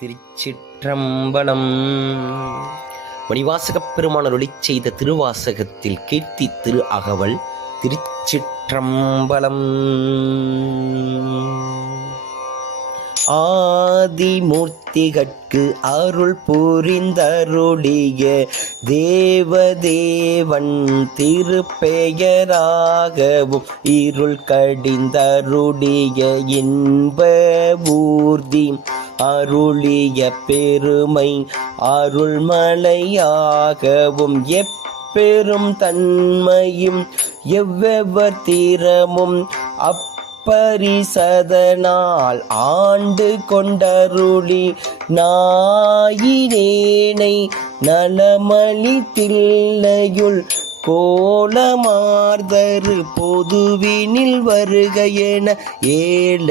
திருச்சிற்றம்பலம். மணிவாசகப் பெருமான் ஒளி செய்த திருவாசகத்தில் கீர்த்தி திரு அகவல். திருச்சிற்றம்பலம். ஆதிமூர்த்திகட்கு அருள் புரிந்தருளிய தேவதேவன் திருப்பெயராகவும் இருள் கடிந்தருளிய இன்ப ஊர்தி அருளிய பெருமை அருள்மலையாகவும் எப்பெரும் தன்மையும் எவ்வெவர் தீரமும் பரிசதனால் ஆண்டு கொண்டருளி நாயினேனை நலமளி தில்லையுள் கோலமார்தரு பொதுவினில் வருக என ஏல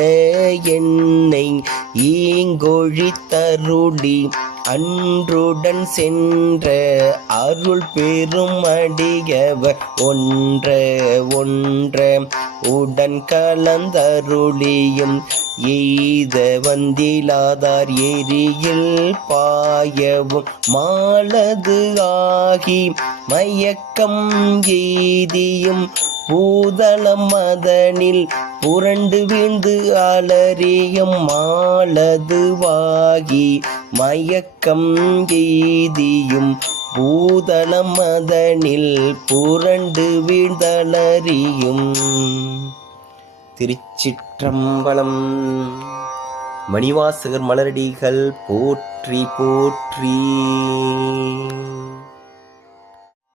என்னை ஈங்கொழித்தருளி அன்றுடன் சென்ற அருள் பெரும் அடியவர் ஒன்ற உடன் கலந்தருளியும் எய்த வந்திலாதார் எரியில் பாயவும் மாலது ஆகி மயக்கம் எய்தியும் பூதளம் மதனில் புரண்டு வீழ்ந்து அலறியும் மாலதுவாகி மயக்கம் எய்தியும் பூதளம் மதனில் புரண்டு வீழ்ந்தலறியும். திருச்சிற்றம்பலம். மணிவாசகர் மலரடிகள் போற்றி போற்றி.